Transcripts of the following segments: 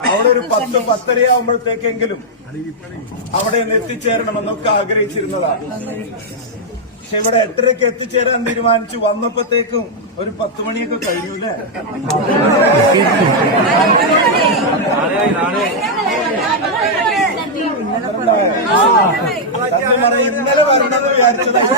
അവിടെ ഒരു 10-10:30 അവിടെ നിന്ന് എത്തിച്ചേരണമെന്നൊക്കെ ആഗ്രഹിച്ചിരുന്നതാണ്. പക്ഷെ ഇവിടെ 8:30 എത്തിച്ചേരാൻ തീരുമാനിച്ചു. വന്നപ്പോഴത്തേക്കും ഒരു 10 മണിയൊക്കെ കഴിഞ്ഞൂല്ലേ? ഇന്നലെ വരണമെന്ന് വിചാരിച്ചതാണ്.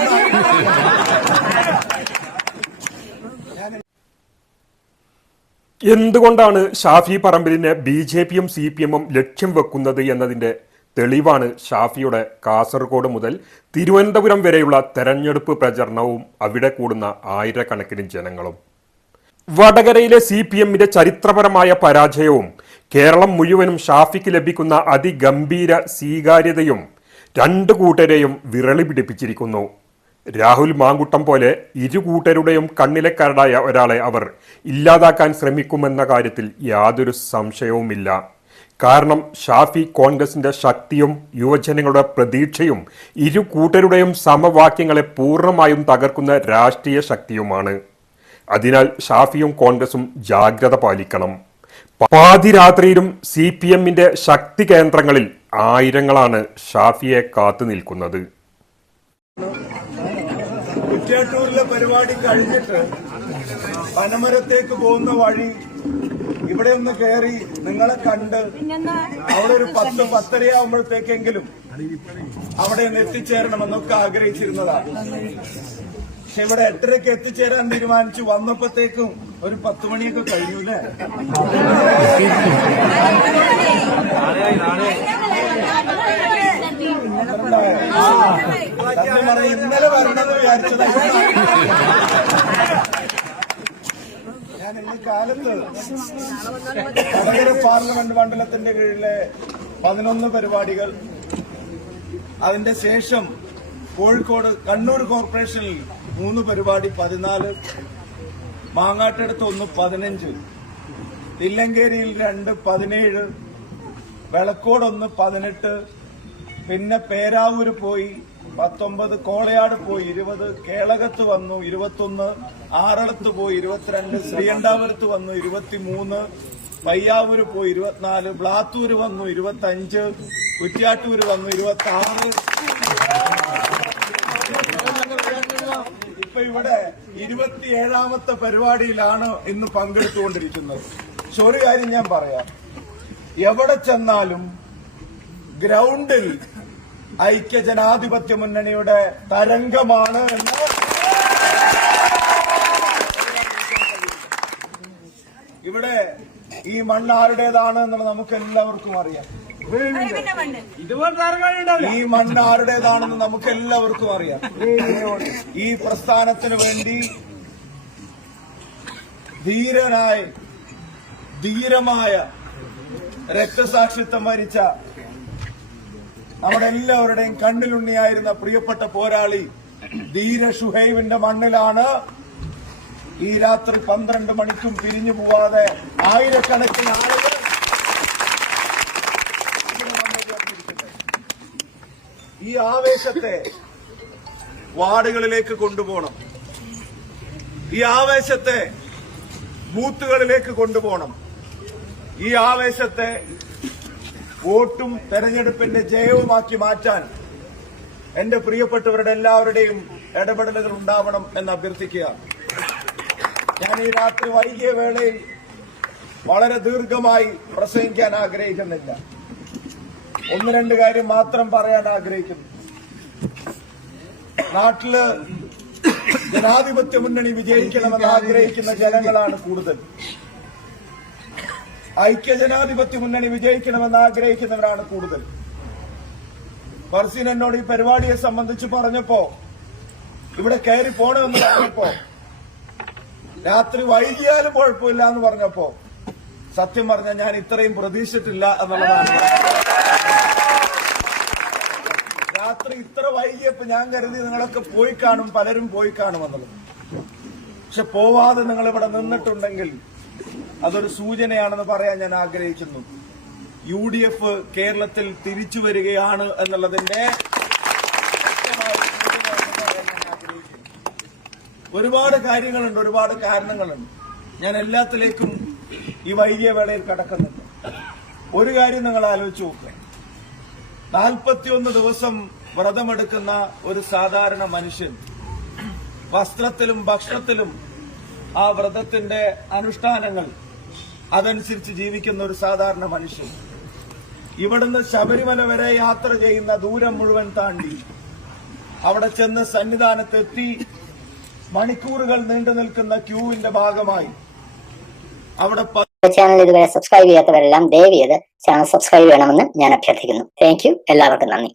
എന്തുകൊണ്ടാണ് ഷാഫി പറമ്പിലിനെ BJPയും CPMും ലക്ഷ്യം വെക്കുന്നത് എന്നതിന്റെ തെളിവാണ് ഷാഫിയുടെ കാസർഗോഡ് മുതൽ തിരുവനന്തപുരം വരെയുള്ള തെരഞ്ഞെടുപ്പ് പ്രചരണവും അവിടെ കൂടുന്ന ആയിരക്കണക്കിന് ജനങ്ങളും. വടകരയിലെ CPMന്റെ ചരിത്രപരമായ പരാജയവും കേരളം മുഴുവനും ഷാഫിക്ക് ലഭിക്കുന്ന അതിഗംഭീര സ്വീകാര്യതയും രണ്ടു കൂട്ടരെയും വിരളി പിടിപ്പിച്ചിരിക്കുന്നു. രാഹുൽ മാങ്കുട്ടം പോലെ ഇരു കൂട്ടരുടെയും കണ്ണിലെ കരടായ ഒരാളെ അവർ ഇല്ലാതാക്കാൻ ശ്രമിക്കുമെന്ന കാര്യത്തിൽ യാതൊരു സംശയവുമില്ല. കാരണം ഷാഫി കോൺഗ്രസിന്റെ ശക്തിയും യുവജനങ്ങളുടെ പ്രതീക്ഷയും ഇരു കൂട്ടരുടെയും സമവാക്യങ്ങളെ പൂർണ്ണമായും തകർക്കുന്ന രാഷ്ട്രീയ ശക്തിയുമാണ്. അതിനാൽ ഷാഫിയും കോൺഗ്രസും ജാഗ്രത പാലിക്കണം. പാതിരാത്രിയിലും CPMന്റെ ശക്തി കേന്ദ്രങ്ങളിൽ ആയിരങ്ങളാണ് ഷാഫിയെ കാത്തു നിൽക്കുന്നത്. കുറ്റ്യാട്ടൂരിലെ പരിപാടി കഴിഞ്ഞിട്ട് പനമരത്തേക്ക് പോകുന്ന വഴി ഇവിടെ ഒന്ന് കയറി നിങ്ങളെ കണ്ട് അവിടെ ഒരു 10-10:30 അവിടെ നിന്ന് എത്തിച്ചേരണമെന്നൊക്കെ ആഗ്രഹിച്ചിരുന്നതാണ്. പക്ഷെ ഇവിടെ 8:30 എത്തിച്ചേരാൻ തീരുമാനിച്ചു. വന്നപ്പോഴത്തേക്കും ഒരു 10 മണിയൊക്കെ കഴിഞ്ഞൂല്ലേ? ഇന്നലെ വരണമെന്ന് വിചാരിച്ചതാണ്. ഞാൻ ഇന്ന് കാലത്ത് വടകര പാർലമെന്റ് മണ്ഡലത്തിന്റെ കീഴിലെ 11 പരിപാടികൾ, അതിന്റെ ശേഷം കോഴിക്കോട് കണ്ണൂർ കോർപ്പറേഷനിൽ 3 പരിപാടി 14, മാങ്ങാട്ടടുത്ത് 1 15, തില്ലങ്കേരിയിൽ 2 17, വെളക്കോട് 1 18, പിന്നെ പേരാവൂര് പോയി 19, കോളയാട് പോയി 20, കേളകത്ത് വന്നു 21, ആറളത്ത് പോയി 22, ശ്രീകണ്ഠാപുരത്ത് വന്നു 23, പയ്യാവൂര് പോയി 24, ബ്ലാത്തൂര് വന്നു 25, കുറ്റ്യാട്ടൂര് വന്നു 26. ഇപ്പൊ ഇവിടെ 27ാമത്തെ പരിപാടിയിലാണ് ഇന്ന് പങ്കെടുത്തുകൊണ്ടിരിക്കുന്നത്. പക്ഷെ ഒരു കാര്യം ഞാൻ പറയാം, എവിടെ ചെന്നാലും ഗ്രൗണ്ടിൽ ഐക്യജനാധിപത്യ മുന്നണിയുടെ തരംഗമാണ് എന്ന് ഇവിടെ ഈ മണ്ണ് ആരുടേതാണ് എന്നുള്ളത് നമുക്ക് എല്ലാവർക്കും അറിയാം. ഈ മണ്ണ് ആരുടേതാണെന്ന് നമുക്ക് എല്ലാവർക്കും അറിയാം. ഈ പ്രസ്ഥാനത്തിന് വേണ്ടി ധീരമായ രക്തസാക്ഷിത്വം വരിച്ച നമ്മുടെ എല്ലാവരുടെയും കണ്ണിലുണ്ണിയായിരുന്ന പ്രിയപ്പെട്ട പോരാളി ധീര ഷുഹൈബിന്റെ മണ്ണിലാണ് ഈ രാത്രി 12 മണിക്കും പിരിഞ്ഞു പോവാതെ ആയിരക്കണക്കിന് ആളുകൾ ഈ ആവേശത്തെ വാർഡുകളിലേക്ക് കൊണ്ടുപോകണം. ഈ ആവേശത്തെ ബൂത്തുകളിലേക്ക് കൊണ്ടുപോകണം. ഈ ആവേശത്തെ വോട്ടും തെരഞ്ഞെടുപ്പിന്റെ ജയവുമാക്കി മാറ്റാൻ എന്റെ പ്രിയപ്പെട്ടവരുടെ എല്ലാവരുടെയും ഇടപെടലുകൾ ഉണ്ടാവണം എന്ന് അഭ്യർത്ഥിക്കുക. ഞാൻ ഈ രാത്രി വൈകിയ വേളയിൽ വളരെ ദീർഘമായി പ്രസംഗിക്കാൻ ആഗ്രഹിക്കുന്നില്ല. 1-2 കാര്യം മാത്രം പറയാൻ ആഗ്രഹിക്കുന്നു. നാട്ടില് ജനാധിപത്യ മുന്നണി വിജയിക്കണമെന്ന് ആഗ്രഹിക്കുന്ന ജനങ്ങളാണ് കൂടുതൽ. ഐക്യജനാധിപത്യ മുന്നണി വിജയിക്കണമെന്ന് ആഗ്രഹിക്കുന്നവരാണ് കൂടുതൽ. ഫർസീൻ എന്നോട് ഈ പരിപാടിയെ സംബന്ധിച്ച് പറഞ്ഞപ്പോ, ഇവിടെ കയറി പോണമെന്ന് പറഞ്ഞപ്പോ, രാത്രി വൈകിയാലും കുഴപ്പമില്ല എന്ന് പറഞ്ഞപ്പോ, സത്യം പറഞ്ഞാൽ ഞാൻ ഇത്രയും പ്രതീക്ഷിച്ചിട്ടില്ല എന്നുള്ളതാണ്. രാത്രി ഇത്ര വൈകിയപ്പോ ഞാൻ കരുതി നിങ്ങളൊക്കെ പോയി കാണും, പലരും പോയി കാണുമെന്നുള്ളത്. പക്ഷെ പോവാതെ നിങ്ങൾ ഇവിടെ നിന്നിട്ടുണ്ടെങ്കിൽ അതൊരു സൂചനയാണെന്ന് പറയാൻ ഞാൻ ആഗ്രഹിക്കുന്നു. UDF കേരളത്തിൽ തിരിച്ചു വരികയാണ് എന്നുള്ളതിന്റെ ഒരുപാട് കാര്യങ്ങളുണ്ട്, ഒരുപാട് കാരണങ്ങളുണ്ട്. ഞാൻ എല്ലാത്തിലേക്കും ഈ വൈകിയ വേളയിൽ കടക്കുന്നുണ്ട്. ഒരു കാര്യം നിങ്ങൾ ആലോചിച്ച് നോക്കുക, 41 ദിവസം വ്രതമെടുക്കുന്ന ഒരു സാധാരണ മനുഷ്യൻ വസ്ത്രത്തിലും ഭക്ഷണത്തിലും ആ വ്രതത്തിന്റെ അനുഷ്ഠാനങ്ങൾ അതനുസരിച്ച് ജീവിക്കുന്ന ഒരു സാധാരണ മനുഷ്യൻ ഇവിടുന്ന് ശബരിമല വരെ യാത്ര ചെയ്യുന്ന ദൂരം മുഴുവൻ താണ്ടി അവിടെ ചെന്ന് സന്നിധാനത്തെത്തി മണിക്കൂറുകൾ നീണ്ടു നിൽക്കുന്ന ക്യൂവിന്റെ ഭാഗമായി അവിടെ ചാനൽ ഇതുവരെ സബ്സ്ക്രൈബ് ചെയ്യാത്തവരെല്ലാം ദയവ് ചെയ്ത് ചാനൽ സബ്സ്ക്രൈബ് ചെയ്യണമെന്ന് ഞാൻ അഭ്യർത്ഥിക്കുന്നു. Thank you. എല്ലാവർക്കും നന്ദി.